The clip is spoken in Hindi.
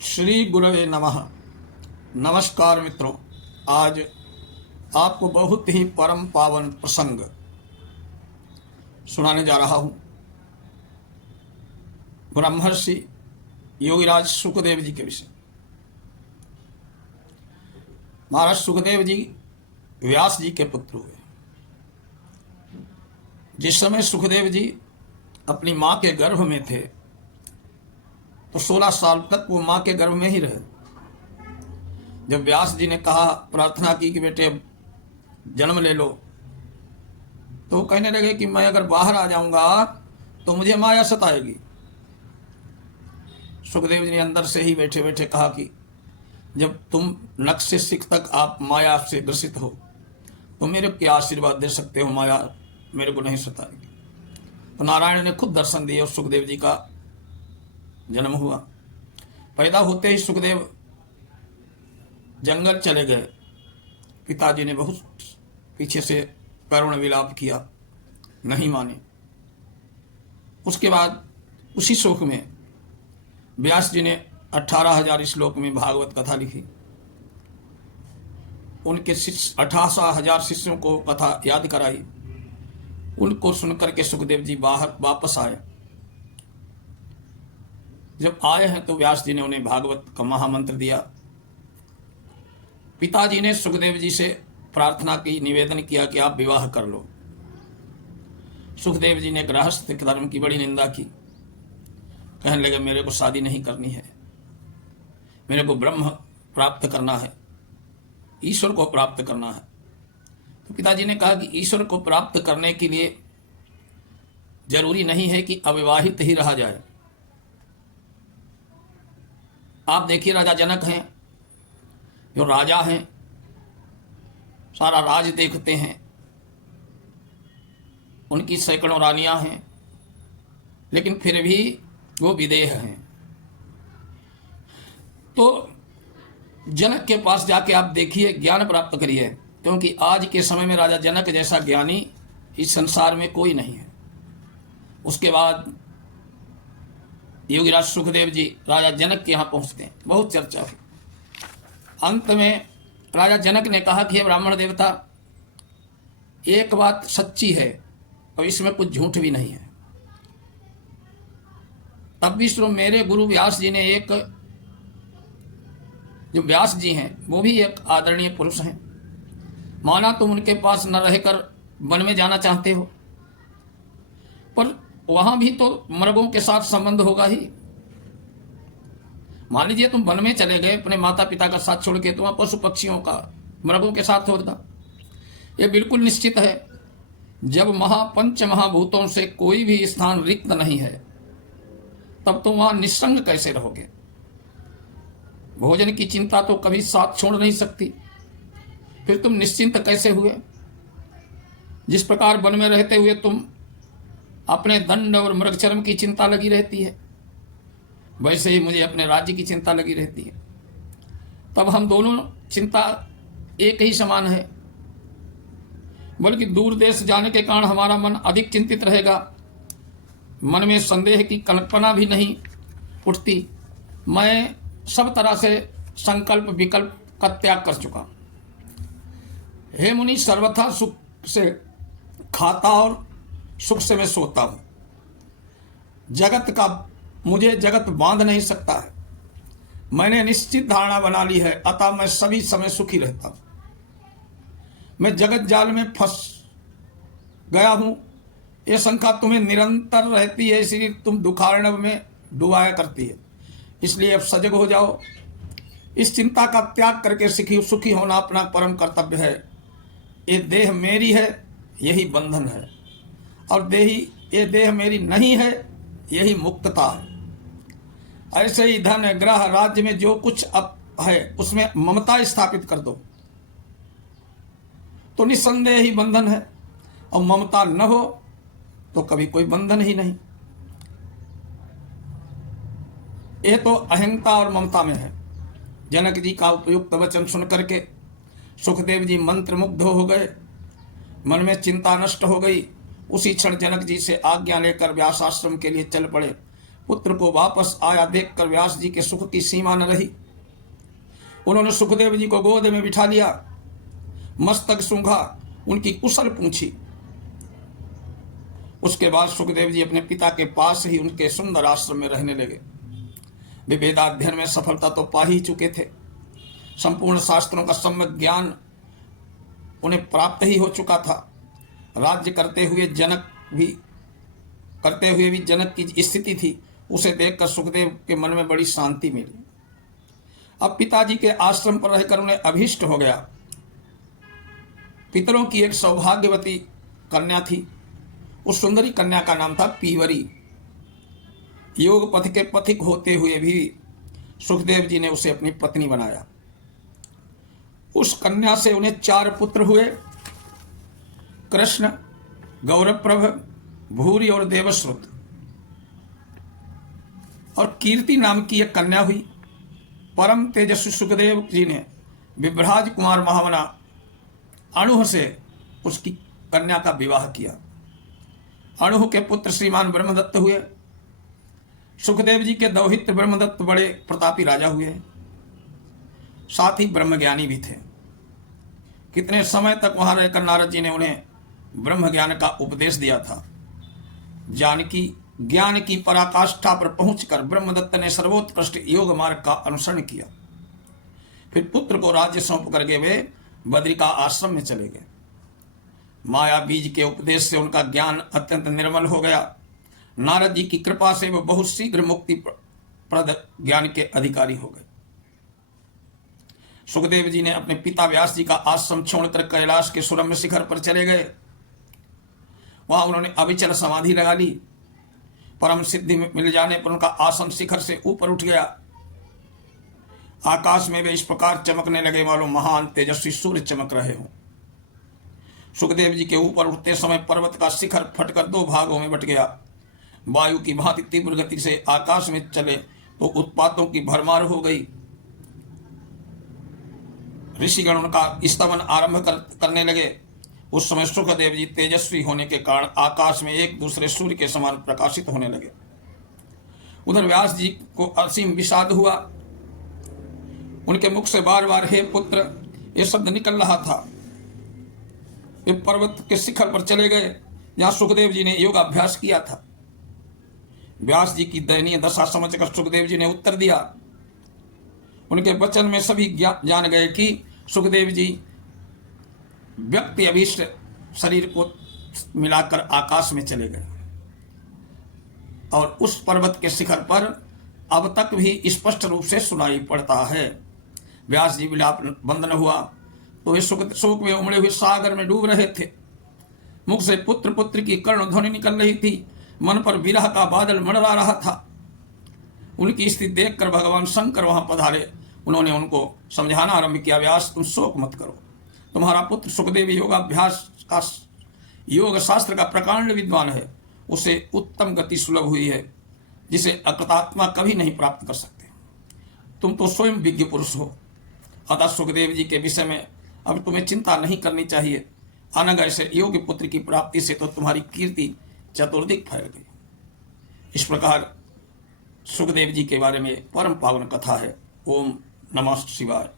श्री गुरवे नमः। नमस्कार मित्रों, आज आपको बहुत ही परम पावन प्रसंग सुनाने जा रहा हूँ। ब्रह्मर्षि योगीराज सुखदेव जी के विषय। महाराज सुखदेव जी व्यास जी के पुत्र हुए। जिस समय सुखदेव जी अपनी माँ के गर्भ में थे तो 16 साल तक वो माँ के गर्भ में ही रहे। जब व्यास जी ने कहा, प्रार्थना की कि बेटे जन्म ले लो, तो वो कहने लगे कि मैं अगर बाहर आ जाऊंगा तो मुझे माया सताएगी। सुखदेव जी ने अंदर से ही बैठे बैठे कहा कि जब तुम नख से सिख तक आप माया से ग्रसित हो तो मेरे क्या आशीर्वाद दे सकते हो, माया मेरे को नहीं सताएगी। तो नारायण ने खुद दर्शन दिए और सुखदेव जी का जन्म हुआ। पैदा होते ही सुखदेव जंगल चले गए। पिताजी ने बहुत पीछे से करुण विलाप किया, नहीं माने। उसके बाद उसी शोक में व्यास जी ने 18,000 श्लोक में भागवत कथा लिखी। उनके 18,000 शिष्यों को कथा याद कराई। उनको सुनकर के सुखदेव जी बाहर वापस आए। जब आए हैं तो व्यास जी ने उन्हें भागवत का महामंत्र दिया। पिताजी ने सुखदेव जी से प्रार्थना की, निवेदन किया कि आप विवाह कर लो। सुखदेव जी ने गृहस्थ धर्म की बड़ी निंदा की। कहने लगे मेरे को शादी नहीं करनी है, मेरे को ब्रह्म प्राप्त करना है, ईश्वर को प्राप्त करना है। तो पिताजी ने कहा कि ईश्वर को प्राप्त करने के लिए जरूरी नहीं है कि अविवाहित ही रहा जाए। आप देखिए, राजा जनक हैं, जो राजा हैं, सारा राज देखते हैं, उनकी सैकड़ों रानियां हैं, लेकिन फिर भी वो विदेह हैं। तो जनक के पास जाके आप देखिए, ज्ञान प्राप्त करिए, क्योंकि आज के समय में राजा जनक जैसा ज्ञानी इस संसार में कोई नहीं है। उसके बाद योगीराज सुखदेव जी राजा जनक के यहाँ पहुँचते हैं। बहुत चर्चा हुई। अंत में राजा जनक ने कहा कि हे ब्राह्मण देवता, एक बात सच्ची है और इसमें कुछ झूठ भी नहीं है। तब भी सुनो, मेरे गुरु व्यास जी ने एक, जो व्यास जी हैं वो भी एक आदरणीय पुरुष हैं, माना तुम उनके पास न रहकर वन में जाना चाहते हो, पर वहां भी तो मृगों के साथ संबंध होगा ही। मान लीजिए तुम वन में चले गए अपने माता पिता का साथ छोड़ के, तो वहां पशु पक्षियों का, मृगों के साथ होगा। यह बिल्कुल निश्चित है। जब पंच महाभूतों से कोई भी स्थान रिक्त नहीं है, तब तुम वहां निस्संग कैसे रहोगे? भोजन की चिंता तो कभी साथ छोड़ नहीं सकती, फिर तुम निश्चिंत कैसे हुए? जिस प्रकार वन में रहते हुए तुम अपने दंड और मृगचर्म की चिंता लगी रहती है, वैसे ही मुझे अपने राज्य की चिंता लगी रहती है। तब हम दोनों चिंता एक ही समान है, बल्कि दूर देश जाने के कारण हमारा मन अधिक चिंतित रहेगा। मन में संदेह की कल्पना भी नहीं उठती। मैं सब तरह से संकल्प विकल्प का त्याग कर चुका। हे मुनि, सर्वथा सुख से खाता और सुख से मैं सोता हूं। मुझे जगत बांध नहीं सकता है। मैंने निश्चित धारणा बना ली है, अतः मैं सभी समय सुखी रहता हूं। मैं जगत जाल में फंस गया हूं, यह शंका तुम्हें निरंतर रहती है, इसलिए तुम दुखार्णव में डुबाया करती है। इसलिए अब सजग हो जाओ। इस चिंता का त्याग करके सुखी होना अपना परम कर्तव्य है। ये देह मेरी है, यही बंधन है, और ये देह मेरी नहीं है, यही मुक्तता है। ऐसे ही धन ग्रह राज्य में जो कुछ अब है उसमें ममता स्थापित कर दो तो निस्संदेह ही बंधन है, और ममता न हो तो कभी कोई बंधन ही नहीं। यह तो अहंता और ममता में है। जनक जी का उपयुक्त वचन सुन करके सुखदेव जी मंत्र मुग्ध हो गए। मन में चिंता नष्ट हो गई। उसी क्षण जनक जी से आज्ञा लेकर व्यास आश्रम के लिए चल पड़े। पुत्र को वापस आया देखकर व्यास जी के सुख की सीमा न रही। उन्होंने सुखदेव जी को गोद में बिठा लिया, मस्तक सूंघा, उनकी कुशल पूछी। उसके बाद सुखदेव जी अपने पिता के पास ही उनके सुंदर आश्रम में रहने लगे। वे वेदाध्ययन में सफलता तो पा ही चुके थे, संपूर्ण शास्त्रों का सम्यक ज्ञान उन्हें प्राप्त ही हो चुका था। राज्य करते हुए भी जनक की स्थिति थी, उसे देखकर सुखदेव के मन में बड़ी शांति मिली। अब पिताजी के आश्रम पर रहकर उन्हें अभीष्ट हो गया। पितरों की एक सौभाग्यवती कन्या थी, उस सुंदरी कन्या का नाम था पीवरी। योग पथ के पथिक होते हुए भी सुखदेव जी ने उसे अपनी पत्नी बनाया। उस कन्या से उन्हें 4 पुत्र हुए, कृष्ण, गौरप्रभ, भूरी और देवश्रुत। और कीर्ति नाम की एक कन्या हुई। परम तेजस्वी सुखदेव जी ने विभ्राज कुमार महामना अणुह से उसकी कन्या का विवाह किया। अणुह के पुत्र श्रीमान ब्रह्मदत्त हुए। सुखदेव जी के दौहित्र ब्रह्मदत्त बड़े प्रतापी राजा हुए, साथ ही ब्रह्मज्ञानी भी थे। कितने समय तक वहां रहकर नारद जी ने उन्हें ब्रह्म ज्ञान का उपदेश दिया था। जानकी ज्ञान की पराकाष्ठा पर पहुंचकर ब्रह्मदत्त ने सर्वोत्कृष्ट योग मार्ग का अनुसरण किया। फिर पुत्र को राज्य सौंप करके वे बद्रिका आश्रम में चले गए। माया बीज के उपदेश से उनका ज्ञान अत्यंत निर्मल हो गया। नारद जी की कृपा से वो बहुत शीघ्र मुक्ति प्रद ज्ञान के अधिकारी हो गए। सुखदेव जी ने अपने पिता व्यास जी का आश्रम छोड़कर कैलाश के सुरम्य शिखर पर चले गए। वहां उन्होंने अविचल समाधि लगा ली। परम सिद्धि मिल जाने पर उनका आसन शिखर से ऊपर उठ गया। आकाश में वे इस प्रकार चमकने लगे मानो महान तेजस्वी सूर्य चमक रहे हों। सुखदेव जी के ऊपर उठते समय पर्वत का शिखर फटकर 2 भागों में बट गया। वायु की भांति तीव्र गति से आकाश में चले तो उत्पातों की भरमार हो गई। ऋषिगण उनका स्तमन आरंभ करने लगे। उस समय सुखदेव जी तेजस्वी होने के कारण आकाश में एक दूसरे सूर्य के समान प्रकाशित होने लगे। उधर व्यास जी को असीम विषाद हुआ। उनके मुख से बार बार हे पुत्र ये शब्द निकल रहा था। वे पर्वत के शिखर पर चले गए जहां सुखदेव जी ने योगाभ्यास किया था। व्यास जी की दयनीय दशा समझकर सुखदेव जी ने उत्तर दिया। उनके वचन में सभी जान गए कि सुखदेव जी व्यक्ति अभीष्ट शरीर को मिलाकर आकाश में चले गए और उस पर्वत के शिखर पर अब तक भी स्पष्ट रूप से सुनाई पड़ता है। व्यास जी विलाप बंधन हुआ तो वे शोक में उमड़े हुए सागर में डूब रहे थे। मुख से पुत्र पुत्र की कर्ण ध्वनि निकल रही थी। मन पर विरह का बादल मंडरा रहा था। उनकी स्थिति देखकर भगवान शंकर वहां पधारे। उन्होंने उनको समझाना आरंभ किया, व्यास तुम शोक मत करो। तुम्हारा पुत्र सुखदेव योगाभ्यास का योग शास्त्र का प्रकांड विद्वान है। उसे उत्तम गति सुलभ हुई है जिसे अकृतात्मा कभी नहीं प्राप्त कर सकते। तुम तो स्वयं विज्ञ पुरुष हो, अतः सुखदेव जी के विषय में अब तुम्हें चिंता नहीं करनी चाहिए। अनग ऐसे योग्य पुत्र की प्राप्ति से तो तुम्हारी कीर्ति चतुर्दिक फैल गई। इस प्रकार सुखदेव जी के बारे में परम पावन कथा है। ओम नमः शिवाय।